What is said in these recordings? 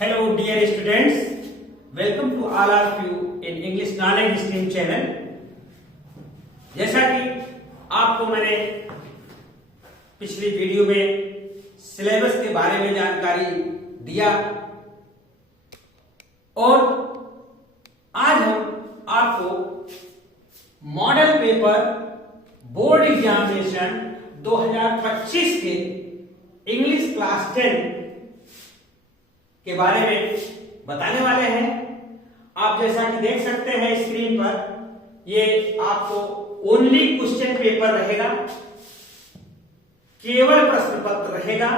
Hello dear students, welcome to all of you in English Knowledge Stream channel। जैसा कि आपको मैंने पिछली वीडियो में सिलेबस के बारे में जानकारी दिया और आज हम आपको मॉडल पेपर बोर्ड एग्जामिनेशन 2025 के इंग्लिश क्लास 10 के बारे में बताने वाले हैं। आप जैसा कि देख सकते हैं स्क्रीन पर, ये आपको ओनली क्वेश्चन पेपर रहेगा, केवल प्रश्न पत्र रहेगा,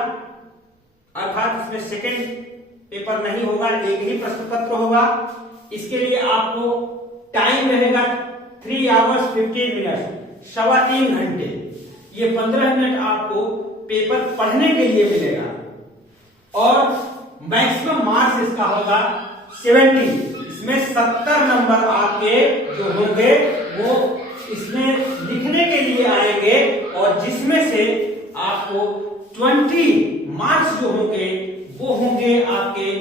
अर्थात इसमें सेकंड पेपर नहीं होगा, एक ही प्रश्न पत्र होगा। इसके लिए आपको टाइम रहेगा 3 hours 15 minutes, 3.25 घंटे। ये 15 मिनट आपको पेपर पढ़ने के लिए मिलेगा और मैक्सिमम मार्क्स इसका होगा 70। इसमें 70 नंबर आपके जो होंगे वो इसमें लिखने के लिए आएंगे और जिसमें से आपको 20 मार्क्स जो होंगे वो होंगे आपके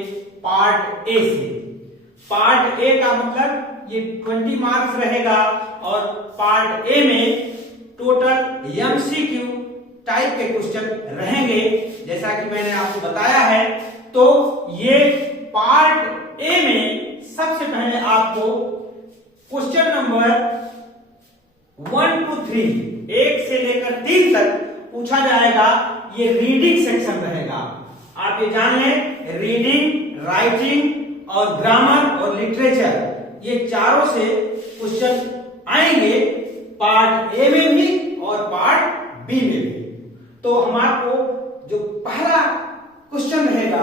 पार्ट ए से। पार्ट ए का मतलब ये 20 मार्क्स रहेगा और पार्ट ए में टोटल एमसीक्यू टाइप के क्वेश्चन रहेंगे। जैसा कि मैंने आपको बताया है, तो ये पार्ट ए में सबसे पहले आपको क्वेश्चन नंबर 1 to 3, 1 से लेकर 3 तक पूछा जाएगा। ये रीडिंग सेक्शन रहेगा। आप ये जान लें, रीडिंग, राइटिंग और ग्रामर और लिटरेचर, ये चारों से क्वेश्चन आएंगे पार्ट ए में भी और पार्ट बी में भी। तो हम आपको जो पहला क्वेश्चन रहेगा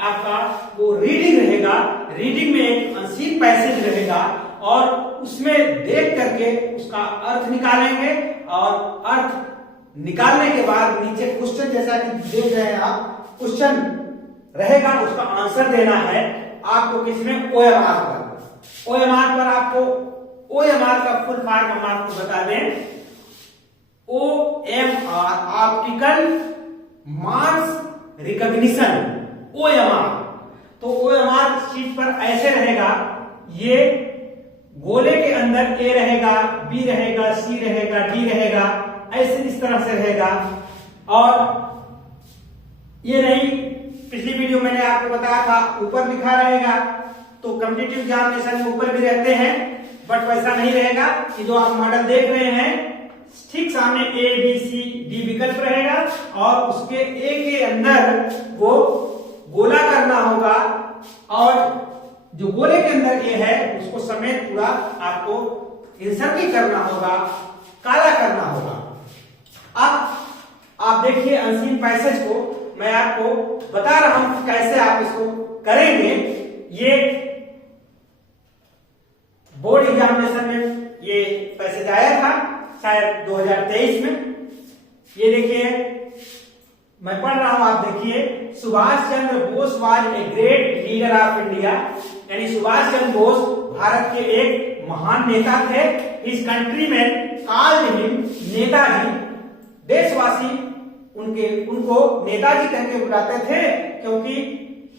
आपका वो रीडिंग रहेगा। रीडिंग में एक अनसीन पैसेज रहेगा और उसमें देख करके उसका अर्थ निकालेंगे और अर्थ निकालने के बाद नीचे क्वेश्चन जैसा कि देख रहे हैं आप, क्वेश्चन रहेगा, उसका आंसर देना है आपको किसमें, ओएमआर पर। ओएमआर पर आपको ओएमआर का फुल फॉर्म हम आपको बता दें। OMR optical marks recognition, OMR. तो ओएमआर शीट पर ऐसे रहेगा, ये गोले के अंदर ए रहेगा, बी रहेगा, सी रहेगा, डी रहेगा, ऐसे इस तरह से रहेगा। और ये नहीं, पिछली वीडियो मैंने आपको बताया था ऊपर लिखा रहेगा, तो कॉम्पिटिटिव एग्जामिनेशन में ऊपर भी रहते हैं, बट वैसा नहीं रहेगा कि जो आप मॉडल देख रहे हैं ठीक सामने ए बी सी डी विकल्प रहेगा और उसके ए के अंदर वो गोला करना होगा और जो गोले के अंदर ए है उसको समेत पूरा आपको इंसर्किल करना होगा, काला करना होगा। अब आप देखिए अनसीन पैसेज को मैं आपको बता रहा हूं कैसे आप इसको करेंगे। ये बोर्ड एग्जामिनेशन में ये पैसेज आया था शायद 2023 में। ये देखिए मैं पढ़ रहा हूं, आप देखिए। Subhash Chandra Bose was a great leader of India, यानी सुभाष चंद्र बोस भारत के एक महान नेता थे। His countryman called him Netaji. देशवासी उनको नेताजी कहकर बुलाते थे क्योंकि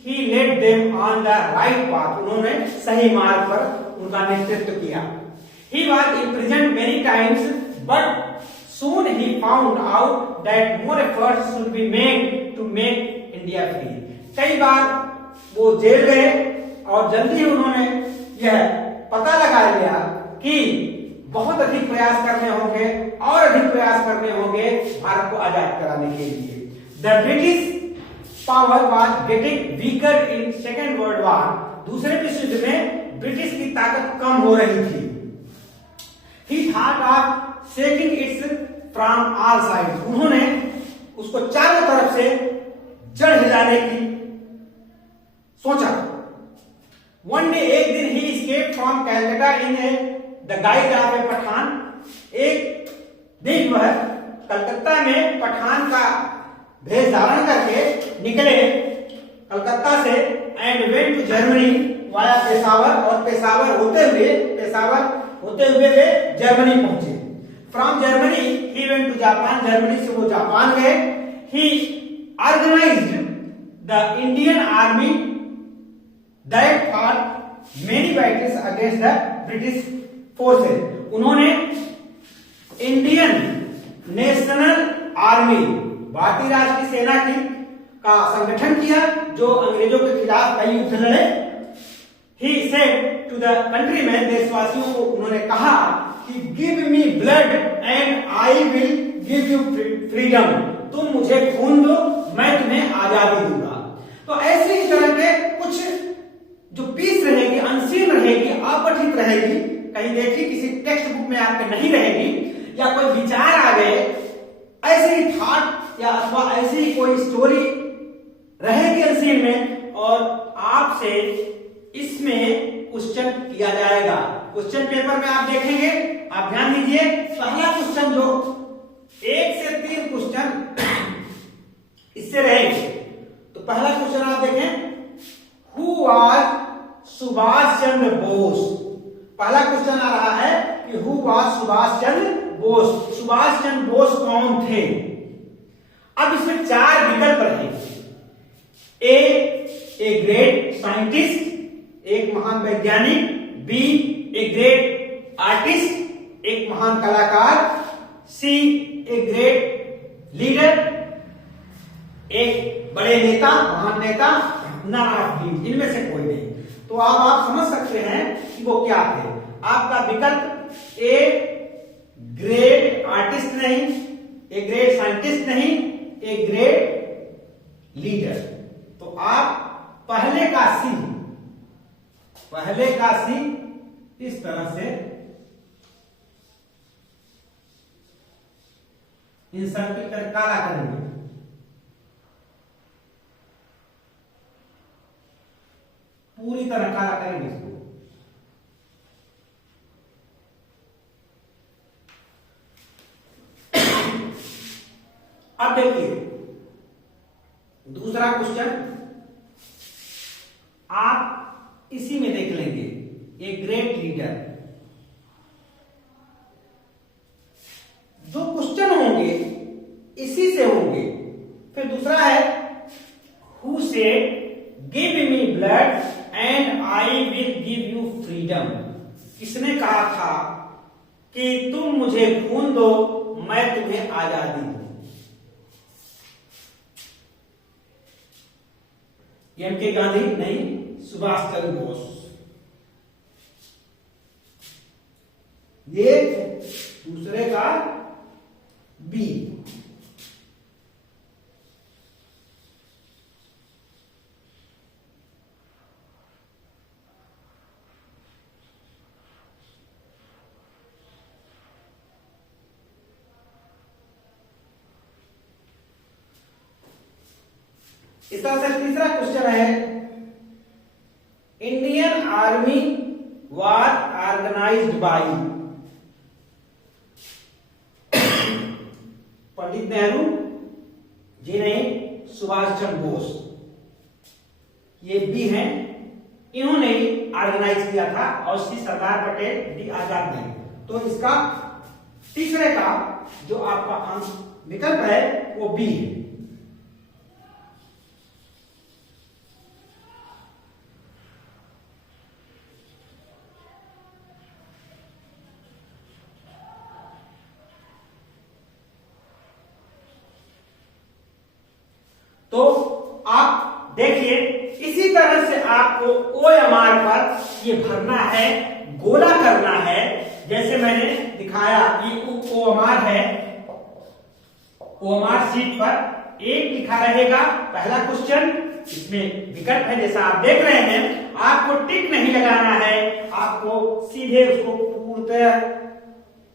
he led them on the right path, उन्होंने सही मार्ग पर उनका नेतृत्व किया। He was imprisoned many times, but soon he found out that more efforts should be made to make India free. कई बार वो जेल गए और जल्दी उन्होंने यह पता लगा लिया कि बहुत अधिक प्रयास करने होंगे और अधिक प्रयास करने होंगे भारत को आजाद कराने के लिए। The British power was getting weaker in Second World War. दूसरे विश्व युद्ध में ब्रिटिश की ताकत कम हो रही थी। He thought of shaking it from all sides. उन्होंने उसको चारों तरफ से जड़ हिलाने की सोचा। One day, एक दिन he escaped from Calcutta in the guise of a Pathan. एक दिन वह कलकत्ता में पठान का भेष धारण करके निकले कलकत्ता से and went to Germany via Peshawar, और पेशावर होते हुए वे जर्मनी पहुंचे। From Germany he went to Japan, Germany से वो जापान गए। He organised the Indian army that fought many battles against the British forces. उन्होंने इंडियन नेशनल आर्मी, भारतीय राष्ट्रीय सेना की का संगठन किया जो अंग्रेजों के खिलाफ कई युद्ध लड़े। He said to the countrymen, देशवासियों को उन्होंने कहा कि give me blood and I will give you freedom। तुम मुझे खून दो, मैं तुम्हें आजादी दूंगा। तो ऐसे ही तरह के कुछ जो पीस रहेगी, अनसीन रहेगी, अपठित रहेगी, कहीं देखी किसी टेक्स्ट बुक में आपके नहीं रहेगी, या कोई विचार आ गए, ऐसे ही थॉट या अथवा ऐसी ही कोई स्टोरी रहेगी अनसीन में, और आपसे इसमें क्वेश्चन किया जाएगा। क्वेश्चन पेपर में आप देखेंगे, आप ध्यान दीजिए, पहला क्वेश्चन जो 1 से 3 क्वेश्चन इससे रहेंगे। तो पहला क्वेश्चन आप देखें, हु वाज सुभाष चंद्र बोस। पहला क्वेश्चन आ रहा है कि हु वाज सुभाष चंद्र बोस, सुभाष चंद्र बोस कौन थे। अब इसमें 4 विकल्प रहेंगे। ए ग्रेट साइंटिस्ट, एक महान वैज्ञानिक, बी ए ग्रेट आर्टिस्ट, एक महान कलाकार, सी ए ग्रेट लीडर, एक बड़े नेता, महान नेता, नन ऑफ दीज, इनमें से कोई नहीं। तो आप समझ सकते हैं कि वो क्या थे। आपका विकल्प ए ग्रेट आर्टिस्ट नहीं, ए ग्रेट साइंटिस्ट नहीं, ए ग्रेट लीडर। तो आप पहले का सी इस तरह से इंसर्ट कर काला करेंगे। पूरी तरह काला करेंगे इसको। अब देखिए दूसरा क्वेश्चन आप इसी में देख लेंगे, ए ग्रेट लीडर। जो क्वेश्चन होंगे इसी से होंगे। फिर दूसरा है who said give me blood and I will give you freedom. किसने कहा था कि तुम मुझे खून दो, मैं तुम्हें आजादी दूं। एम के गांधी नहीं, सुभाष चंद्र बोस। ये दूसरे का बी। इस तरह से तीसरा क्वेश्चन है, Indian army was organised by Pandit Nehru ji नहीं, सुभाष चंद्र बोस। ये बी हैं, इन्होंने ऑर्गेनाइज किया था, और श्री सरदार पटेल डी आजाद ने। तो इसका तीसरे का जो आपका विकल्प है वो बी है। तो आप देखिए इसी तरह से आपको OMR पर ये भरना है, गोला करना है। जैसे मैंने दिखाया ये OMR है, OMR शीट पर एक लिखा रहेगा पहला क्वेश्चन, इसमें विकल्प है जैसा आप देख रहे हैं। आपको टिक नहीं लगाना है, आपको सीधे उसको पूर्णतः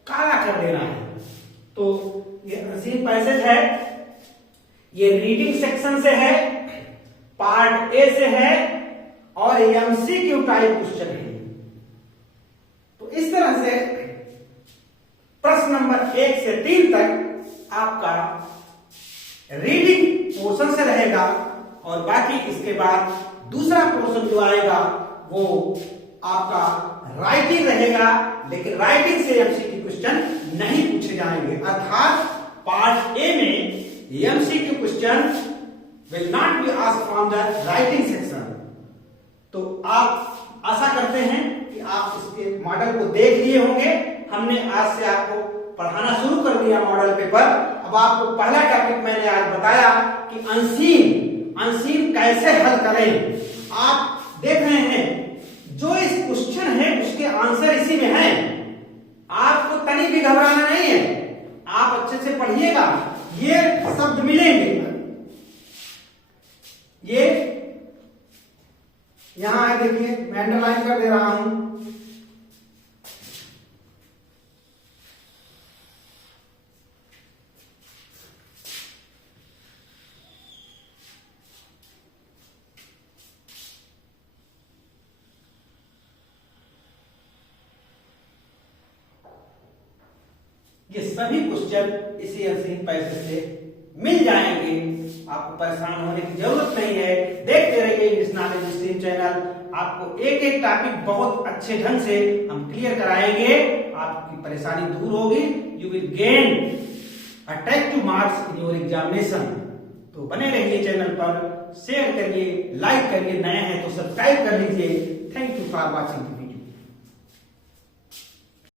काला कर देना है। तो ये अनसीन पैसेज है, ये रीडिंग सेक्शन से है, पार्ट ए से है, और एमसीक्यू टाइप क्वेश्चन है। तो इस तरह से प्रश्न नंबर 1 से 3 तक आपका रीडिंग पोर्शन से रहेगा, और बाकी इसके बाद दूसरा पोर्शन जो आएगा वो आपका राइटिंग रहेगा। लेकिन राइटिंग से एमसीक्यू क्वेश्चन नहीं पूछे जाएंगे, अर्थात पार्ट ए में MCQ question will not be asked from the writing section. तो आप आशा करते हैं कि आप इसके मॉडल को देख लिए होंगे। हमने आज से आपको पढ़ाना शुरू कर दिया मॉडल पेपर। अब आपको पहला टॉपिक मैंने आज बताया कि अनसीन कैसे हल करें। आप देख रहे हैं जो इस क्वेश्चन है उसके आंसर इसी में है, आपको तनी भी घबराना नहीं है। आप अच्छे से पढ़िएगा, ये शब्द मिलेंगे, ये यहां है, देखिए मैं अंडरलाइन कर दे रहा हूं। ये सभी क्वेश्चन इसी अनसीन पैसेज से मिल जाएंगे, आपको परेशान होने की जरूरत नहीं है। देखते रहिए इंग्लिश नॉलेज स्ट्रीम चैनल, आपको एक एक टॉपिक बहुत अच्छे ढंग से हम क्लियर कराएंगे, आपकी परेशानी दूर होगी। You will gain attack two marks in your examination. तो बने रहिए चैनल पर, शेयर करिए, लाइक करिए, नए हैं तो सब्सक्राइब कर लीजिए। Thank you for watching.